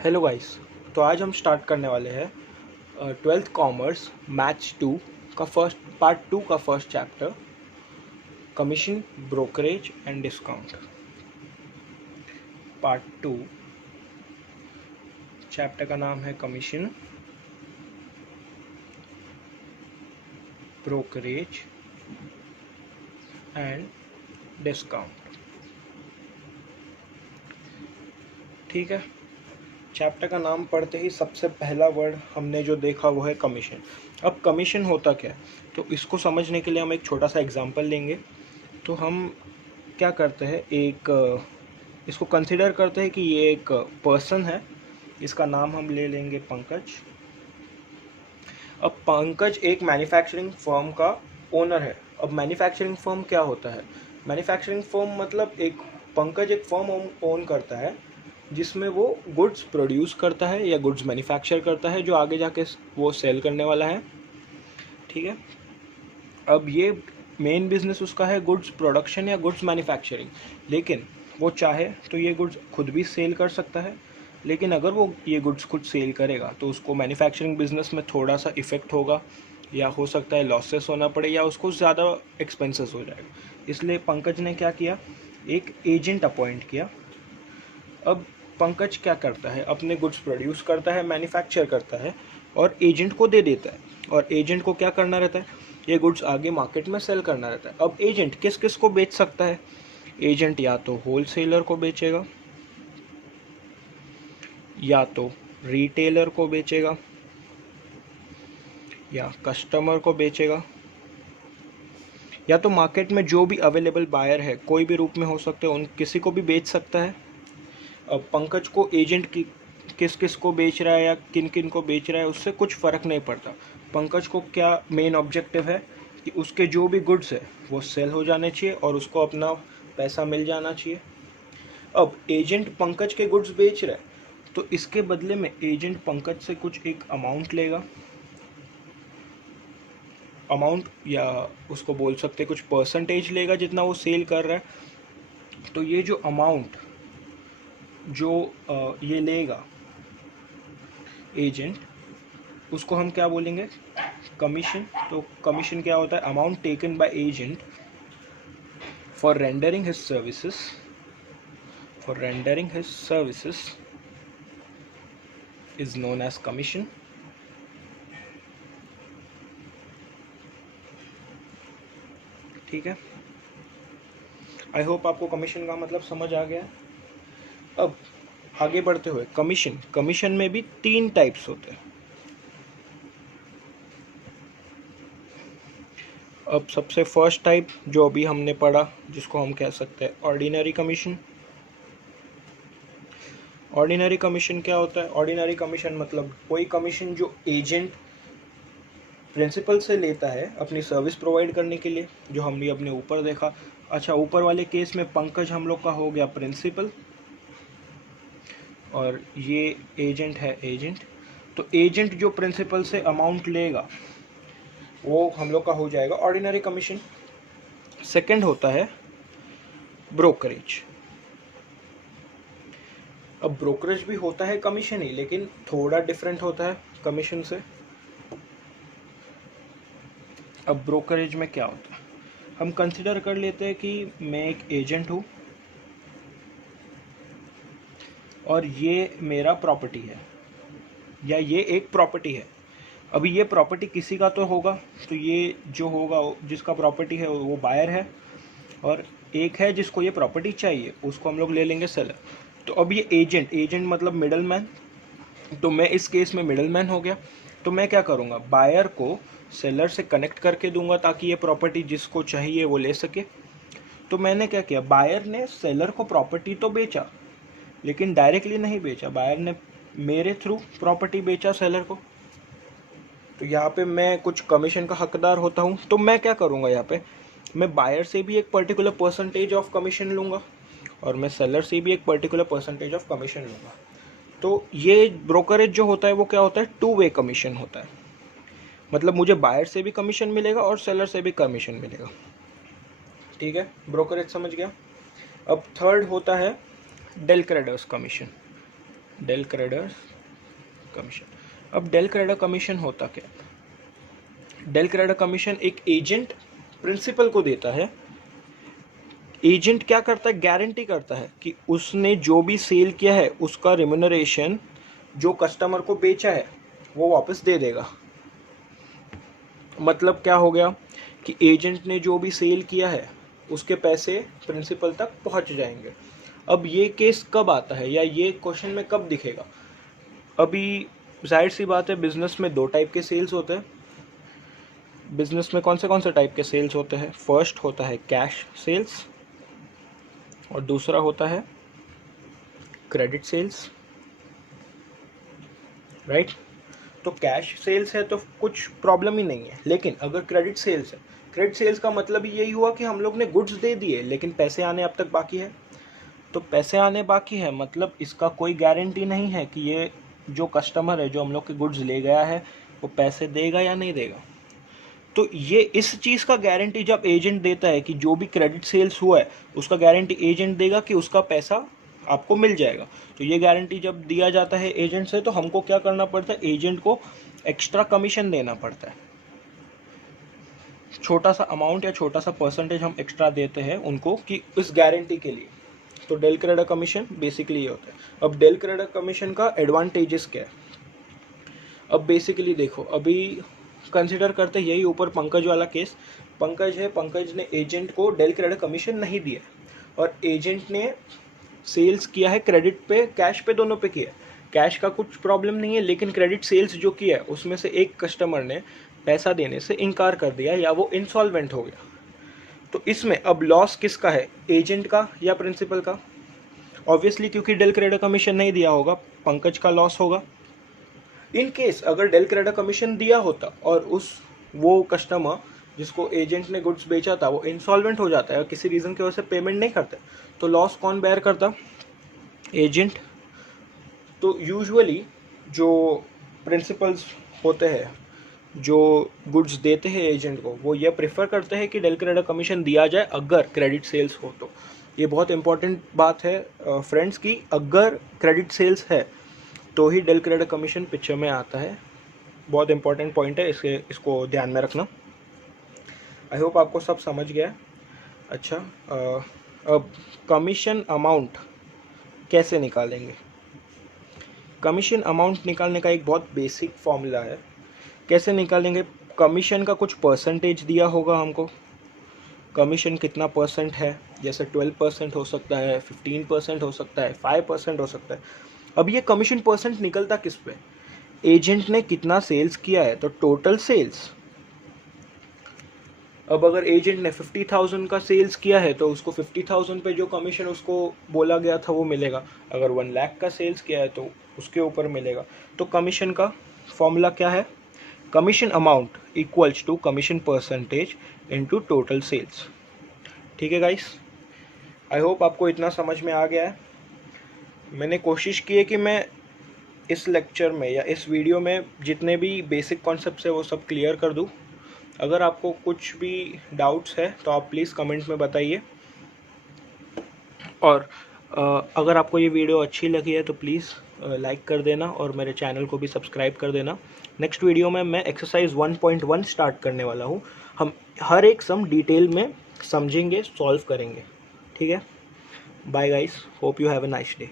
Hello guys. तो आज हम स्टार्ट करने वाले हैं 12th कॉमर्स मैथ्स 2 का first chapter, commission, brokerage and discount. Part 2 chapter का नाम है कमीशन, ब्रोकरेज एंड डिस्काउंट। ठीक है, चैप्टर का नाम पढ़ते ही सबसे पहला वर्ड हमने जो देखा वो है कमीशन। अब कमीशन होता क्या है, तो इसको समझने के लिए हम एक छोटा सा एग्जांपल लेंगे। तो हम क्या करते हैं, इसको कंसिडर करते हैं कि ये एक पर्सन है, इसका नाम हम ले लेंगे पंकज। अब पंकज एक मैन्युफैक्चरिंग फर्म का ओनर है। अब मैन्युफैक्चरिंग फर्म क्या होता है? मैन्युफैक्चरिंग फर्म मतलब पंकज एक फर्म ओन करता है जिसमें वो गुड्स प्रोड्यूस करता है या गुड्स मैन्युफैक्चर करता है जो आगे जाके वो सेल करने वाला है। ठीक है, अब ये मेन बिजनेस उसका है गुड्स प्रोडक्शन या गुड्स मैन्युफैक्चरिंग, लेकिन वो चाहे तो ये गुड्स खुद भी सेल कर सकता है। लेकिन अगर वो ये गुड्स खुद सेल करेगा तो उसको मैन्युफैक्चरिंग बिजनेस में थोड़ा सा इफ़ेक्ट होगा, या हो सकता है लॉसेस होना पड़े, या उसको ज़्यादा एक्सपेंसेस हो जाएगा। इसलिए पंकज ने क्या किया, एक एजेंट अपॉइंट किया। अब पंकज क्या करता है, अपने गुड्स प्रोड्यूस करता है, मैन्युफैक्चर करता है और एजेंट को दे देता है। और एजेंट को क्या करना रहता है, ये गुड्स आगे मार्केट में सेल करना रहता है। अब एजेंट किस किस को बेच सकता है? एजेंट या तो होलसेलर को बेचेगा, या तो रिटेलर को बेचेगा, या कस्टमर को बेचेगा, या तो मार्केट में जो भी अवेलेबल बायर है, कोई भी रूप में हो सकते हैं, उन किसी को भी बेच सकता है। अब पंकज को एजेंट की किस किस को बेच रहा है या किन किन को बेच रहा है उससे कुछ फ़र्क नहीं पड़ता। पंकज को क्या मेन ऑब्जेक्टिव है कि उसके जो भी गुड्स है वो सेल हो जाने चाहिए और उसको अपना पैसा मिल जाना चाहिए। अब एजेंट पंकज के गुड्स बेच रहा है तो इसके बदले में एजेंट पंकज से कुछ एक अमाउंट लेगा, अमाउंट या उसको बोल सकते कुछ परसेंटेज लेगा जितना वो सेल कर रहा है। तो ये जो अमाउंट जो ये लेगा एजेंट, उसको हम क्या बोलेंगे, कमीशन। तो कमीशन क्या होता है, amount taken by agent for rendering his services is known as commission. ठीक है, आई होप आपको कमीशन का मतलब समझ आ गया। अब आगे बढ़ते हुए कमीशन में भी 3 टाइप्स होते हैं। अब सबसे फर्स्ट टाइप जो अभी हमने पढ़ा, जिसको हम कह सकते हैं ऑर्डिनरी कमीशन। ऑर्डिनरी कमीशन क्या होता है? ऑर्डिनरी कमीशन मतलब कोई कमीशन जो एजेंट प्रिंसिपल से लेता है अपनी सर्विस प्रोवाइड करने के लिए, जो हमने अपने ऊपर देखा। अच्छा, ऊपर वाले केस में पंकज हम लोग का हो गया प्रिंसिपल और ये एजेंट है एजेंट। तो एजेंट जो प्रिंसिपल से अमाउंट लेगा वो हम लोग का हो जाएगा ऑर्डिनरी कमीशन। सेकंड होता है ब्रोकरेज। अब ब्रोकरेज भी होता है कमीशन ही, लेकिन थोड़ा डिफरेंट होता है कमीशन से। अब ब्रोकरेज में क्या होता है, हम कंसिडर कर लेते हैं कि मैं एक एजेंट हूँ और ये मेरा प्रॉपर्टी है, या ये एक प्रॉपर्टी है। अभी ये प्रॉपर्टी किसी का तो होगा, तो ये जो होगा जिसका प्रॉपर्टी है वो बायर है, और एक है जिसको ये प्रॉपर्टी चाहिए, उसको हम लोग ले लेंगे सेलर। तो अब ये एजेंट मतलब मिडल मैन, तो मैं इस केस में मिडल मैन हो गया। तो मैं क्या करूँगा, बायर को सेलर से कनेक्ट करके दूंगा ताकि ये प्रॉपर्टी जिसको चाहिए वो ले सके। तो मैंने क्या किया, बायर ने सेलर को प्रॉपर्टी तो बेचा, लेकिन डायरेक्टली नहीं बेचा, बायर ने मेरे थ्रू प्रॉपर्टी बेचा सेलर को। तो यहाँ पे मैं कुछ कमीशन का हकदार होता हूँ। तो मैं क्या करूँगा, यहाँ पे मैं बायर से भी एक पर्टिकुलर परसेंटेज ऑफ कमीशन लूँगा और मैं सेलर से भी एक पर्टिकुलर परसेंटेज ऑफ कमीशन लूँगा। तो ये ब्रोकरेज जो होता है वो क्या होता है, 2 वे कमीशन होता है। मतलब मुझे बायर से भी कमीशन मिलेगा और सेलर से भी कमीशन मिलेगा। ठीक है, ब्रोकरेज समझ गया। अब थर्ड होता है del creditors commission. Del creditors commission. अब डेल क्रेडिटर कमीशन होता क्या? डेल क्रेडिटर कमीशन एक एजेंट प्रिंसिपल को देता है। एजेंट क्या करता है? गारंटी करता है कि उसने जो भी सेल किया है उसका रिम्यूनरेशन जो कस्टमर को बेचा है वो वापस दे देगा। मतलब क्या हो गया कि एजेंट ने जो भी सेल किया है उसके पैसे प्रिंसिपल तक पहुंच जाएंगे। अब ये केस कब आता है या ये क्वेश्चन में कब दिखेगा? अभी जाहिर सी बात है, बिजनेस में दो टाइप के सेल्स होते हैं। बिजनेस में कौन से टाइप के सेल्स होते हैं? फर्स्ट होता है कैश सेल्स और दूसरा होता है क्रेडिट सेल्स, राइट? तो कैश सेल्स है तो कुछ प्रॉब्लम ही नहीं है, लेकिन अगर क्रेडिट सेल्स है, क्रेडिट सेल्स का मतलब यही हुआ कि हम लोग ने गुड्स दे दिए लेकिन पैसे आने अब तक बाकी है। तो पैसे आने बाकी है मतलब इसका कोई गारंटी नहीं है कि ये जो कस्टमर है जो हम लोग के गुड्स ले गया है वो पैसे देगा या नहीं देगा। तो ये इस चीज़ का गारंटी जब एजेंट देता है कि जो भी क्रेडिट सेल्स हुआ है उसका गारंटी एजेंट देगा कि उसका पैसा आपको मिल जाएगा। तो ये गारंटी जब दिया जाता है एजेंट से तो हमको क्या करना पड़ता है? एजेंट को एक्स्ट्रा कमीशन देना पड़ता है। छोटा सा अमाउंट या छोटा सा परसेंटेज हम एक्स्ट्रा देते हैं उनको कि इस गारंटी के लिए। तो डेल क्रेडिटर कमीशन बेसिकली ये होता है। अब डेल क्रेडिटर कमीशन का एडवांटेजेस क्या है? अब बेसिकली देखो, अभी कंसिडर करते हैं यही ऊपर पंकज वाला केस। पंकज है, पंकज ने एजेंट को डेल क्रेडिटर कमीशन नहीं दिया और एजेंट ने सेल्स किया है क्रेडिट पे कैश पे, दोनों पे किया। कैश का कुछ प्रॉब्लम नहीं है, लेकिन क्रेडिट सेल्स जो किया है उसमें से एक कस्टमर ने पैसा देने से इनकार कर दिया या वो इंसॉल्वेंट हो गया। तो इसमें अब लॉस किसका है? एजेंट का या प्रिंसिपल का? ऑब्वियसली क्योंकि डेल क्रेडिटर कमीशन नहीं दिया होगा, पंकज का लॉस होगा। इन केस अगर डेल क्रेडिटर कमीशन दिया होता और वो कस्टमर जिसको एजेंट ने गुड्स बेचा था वो इंसॉल्वेंट हो जाता है और किसी रीज़न की वजह से पेमेंट नहीं करते, तो लॉस कौन बेयर करता? एजेंट। तो यूजुअली जो प्रिंसिपल्स होते हैं जो गुड्स देते हैं एजेंट को, वो ये प्रेफर करते हैं कि डेल क्रेडिटर कमीशन दिया जाए अगर क्रेडिट सेल्स हो तो। ये बहुत इंपॉर्टेंट बात है फ्रेंड्स की अगर क्रेडिट सेल्स है तो ही डेल क्रेडिटर कमीशन पिक्चर में आता है। बहुत इंपॉर्टेंट पॉइंट है, इसको ध्यान में रखना। आई होप आपको सब समझ गया। अच्छा, अब कमीशन अमाउंट कैसे निकालेंगे? कमीशन अमाउंट निकालने का एक बहुत बेसिक फॉर्मूला है। कैसे निकालेंगे? कमीशन का कुछ परसेंटेज दिया होगा हमको, कमीशन कितना परसेंट है, जैसे 12% हो सकता है, 15% हो सकता है, 5% हो सकता है। अब ये कमीशन परसेंट निकलता किस पे? एजेंट ने कितना सेल्स किया है, तो टोटल सेल्स। अब अगर एजेंट ने 50,000 का सेल्स किया है तो उसको 50,000 पे जो कमीशन उसको बोला गया था वो मिलेगा। अगर 1 लाख का सेल्स किया है तो उसके ऊपर मिलेगा। तो कमीशन का फॉर्मूला क्या है? Commission amount equals to commission percentage into total sales. ठीक है गाइस, आई होप आपको इतना समझ में आ गया है। मैंने कोशिश की है कि मैं इस लेक्चर में या इस वीडियो में जितने भी बेसिक कॉन्सेप्ट्स है वो सब क्लियर कर दूँ। अगर आपको कुछ भी डाउट्स है तो आप प्लीज़ कमेंट में बताइए, और अगर आपको ये वीडियो अच्छी लगी है तो प्लीज़ लाइक कर देना और मेरे चैनल को भी सब्सक्राइब कर देना। नेक्स्ट वीडियो में मैं एक्सरसाइज 1.1 स्टार्ट करने वाला हूँ। हम हर एक सम डिटेल में समझेंगे, सॉल्व करेंगे। ठीक है, bye guys, hope you have a nice day.